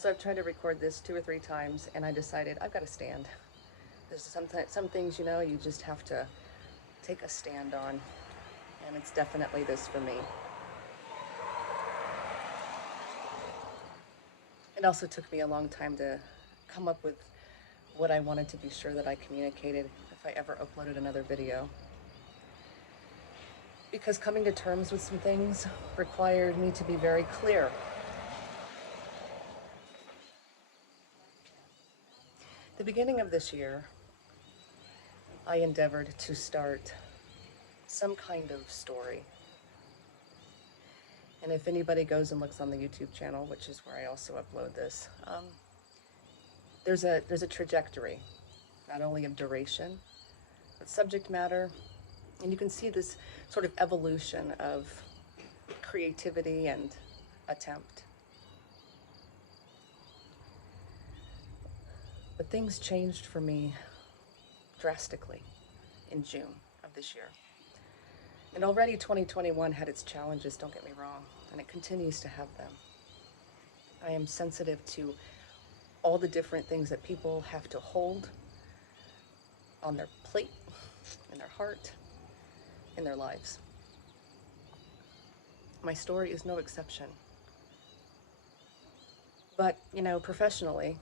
So I've tried to record this 2 or 3 times, and I decided I've got to stand. There's some things, you just have to take a stand on, and it's definitely this for me. It also took me a long time to come up with what I wanted to be sure that I communicated if I ever uploaded another video. Because coming to terms with some things required me to be very clear. The beginning of this year, I endeavored to start some kind of story. And if anybody goes and looks on the YouTube channel, which is where I also upload this, there's a trajectory, not only of duration, but subject matter. And you can see this sort of evolution of creativity and attempt. But things changed for me drastically in June of this year. And already 2021 had its challenges, don't get me wrong, and it continues to have them. I am sensitive to all the different things that people have to hold on their plate, in their heart, in their lives. My story is no exception. But, professionally,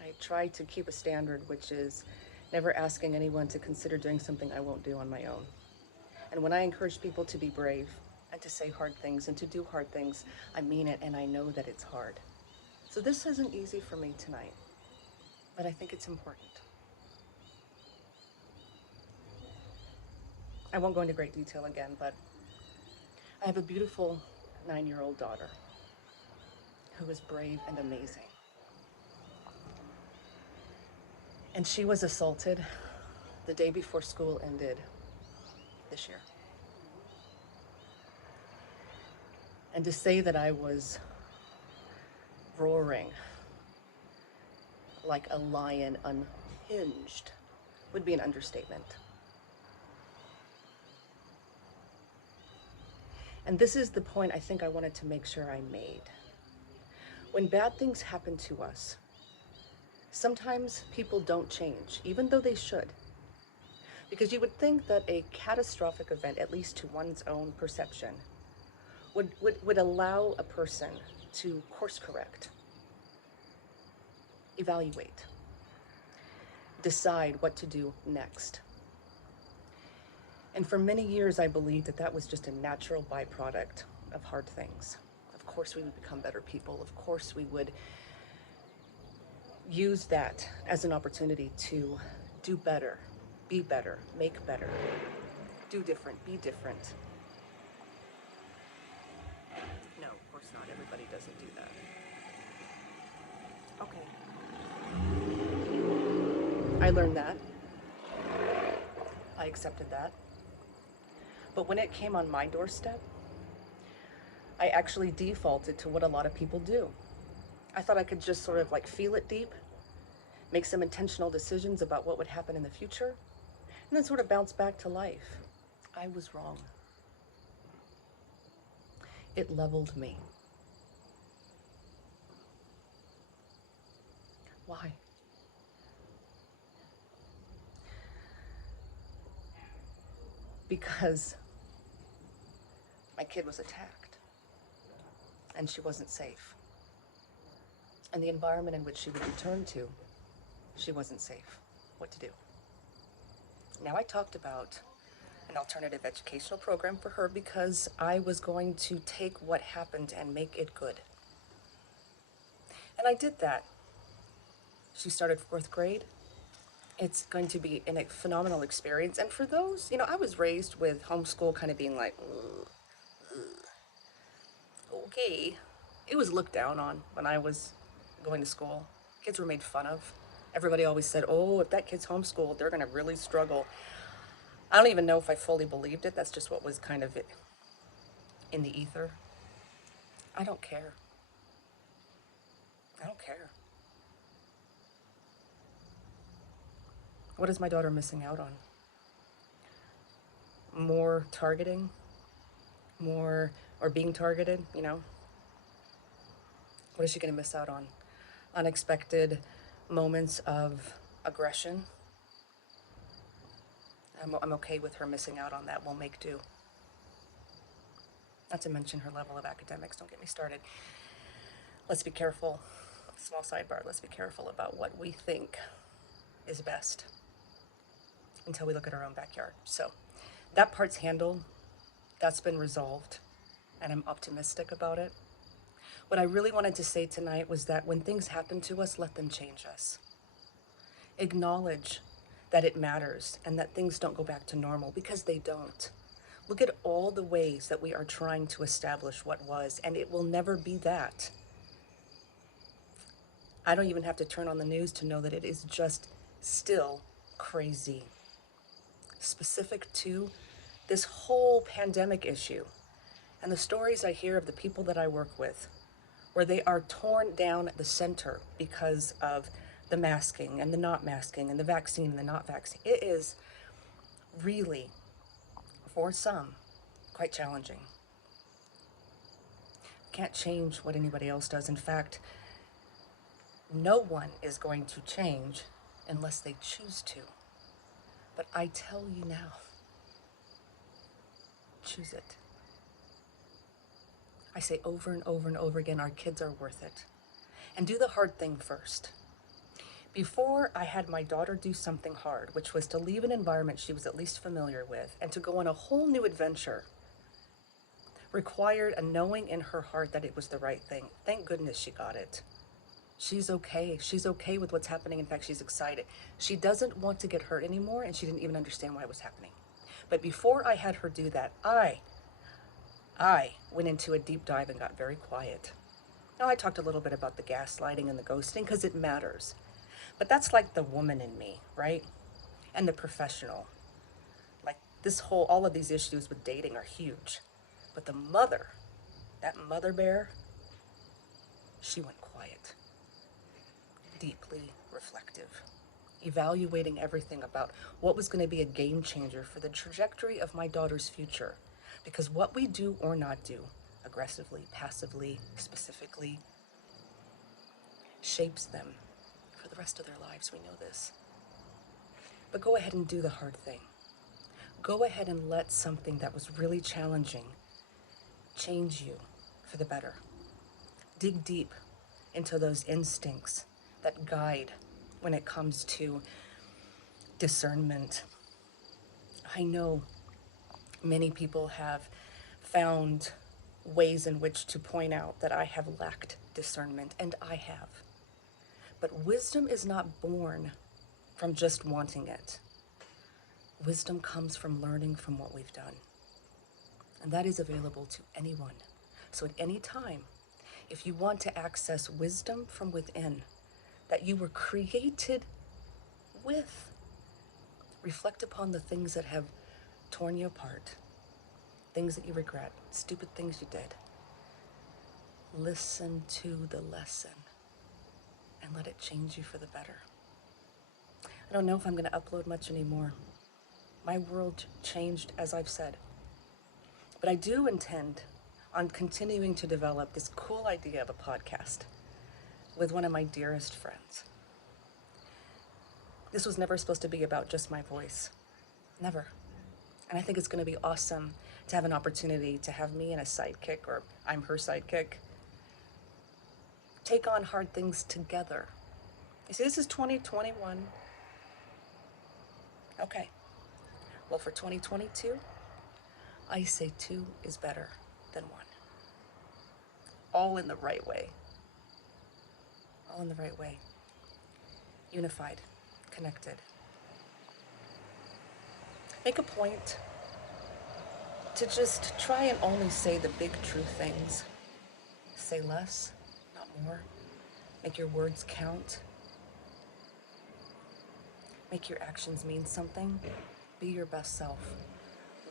I try to keep a standard, which is never asking anyone to consider doing something I won't do on my own. And when I encourage people to be brave and to say hard things and to do hard things, I mean it, and I know that it's hard. So this isn't easy for me tonight, but I think it's important. I won't go into great detail again, but I have a beautiful 9-year-old daughter who is brave and amazing. And she was assaulted the day before school ended this year. And to say that I was roaring like a lion unhinged would be an understatement. And this is the point I think I wanted to make sure I made. When bad things happen to us, sometimes people don't change, even though they should. Because you would think that a catastrophic event, at least to one's own perception, would allow a person to course correct, evaluate, decide what to do next. And for many years, I believed that that was just a natural byproduct of hard things. Of course, we would become better people. Of course, we would use that as an opportunity to do better, be better, make better, do different, be different. No, of course not. Everybody doesn't do that. Okay. I learned that. I accepted that. But when it came on my doorstep, I actually defaulted to what a lot of people do. I thought I could just sort of like feel it deep, make some intentional decisions about what would happen in the future, and then sort of bounce back to life. I was wrong. It leveled me. Why? Because my kid was attacked and she wasn't safe. And the environment in which she would return to, she wasn't safe. What to do? Now, I talked about an alternative educational program for her because I was going to take what happened and make it good. And I did that. She started 4th grade. It's going to be a phenomenal experience. And for those, I was raised with homeschool kind of being like, okay. It was looked down on when I was going to school. Kids were made fun of. Everybody always said, oh, if that kid's homeschooled, they're going to really struggle. I don't even know if I fully believed it. That's just what was kind of in the ether. I don't care. I don't care. What is my daughter missing out on? More targeting? More, or being targeted, What is she going to miss out on? unexpected moments of aggression. I'm okay with her missing out on that. We'll make do. Not to mention her level of academics. Don't get me started. Let's be careful. Small sidebar. Let's be careful about what we think is best until we look at our own backyard. So that part's handled. That's been resolved. And I'm optimistic about it. What I really wanted to say tonight was that when things happen to us, let them change us. Acknowledge that it matters and that things don't go back to normal, because they don't. Look at all the ways that we are trying to establish what was, and it will never be that. I don't even have to turn on the news to know that it is just still crazy. Specific to this whole pandemic issue and the stories I hear of the people that I work with, where they are torn down the center because of the masking and the not masking and the vaccine and the not vaccine. It is really, for some, quite challenging. Can't change what anybody else does. In fact, no one is going to change unless they choose to. But I tell you now, choose it. I say over and over and over again, our kids are worth it. And do the hard thing first. Before I had my daughter do something hard, which was to leave an environment she was at least familiar with and to go on a whole new adventure, required a knowing in her heart that it was the right thing. Thank goodness she got it. She's okay. She's okay with what's happening. In fact, she's excited. She doesn't want to get hurt anymore, and she didn't even understand why it was happening. But before I had her do that, I went into a deep dive and got very quiet. Now, I talked a little bit about the gaslighting and the ghosting because it matters. But that's like the woman in me, right? And the professional. Like all of these issues with dating are huge. But the mother, that mother bear, she went quiet. Deeply reflective. Evaluating everything about what was going to be a game changer for the trajectory of my daughter's future. Because what we do or not do, aggressively, passively, specifically, shapes them for the rest of their lives. We know this. But go ahead and do the hard thing. Go ahead and let something that was really challenging change you for the better. Dig deep into those instincts that guide when it comes to discernment. I know many people have found ways in which to point out that I have lacked discernment, and I have. But wisdom is not born from just wanting it. Wisdom comes from learning from what we've done. And that is available to anyone. So at any time, if you want to access wisdom from within, that you were created with, reflect upon the things that have torn you apart, things that you regret, stupid things you did. Listen to the lesson and let it change you for the better. I don't know if I'm going to upload much anymore. My world changed, as I've said. But I do intend on continuing to develop this cool idea of a podcast with one of my dearest friends. This was never supposed to be about just my voice. Never. And I think it's going to be awesome to have an opportunity to have me and a sidekick, or I'm her sidekick, take on hard things together. You see, this is 2021. Okay. Well, for 2022, I say 2 is better than 1. All in the right way. All in the right way. Unified. Connected. Make a point to just try and only say the big true things. Say less, not more. Make your words count. Make your actions mean something. Be your best self.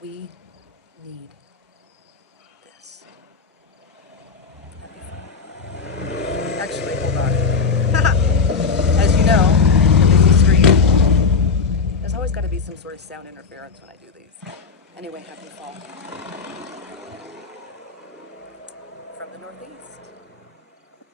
We need this. Actually, hold on. As you know, the busy street, there's always got to be some sort of sound interference when I do these. Anyway, happy fall. From the Northeast.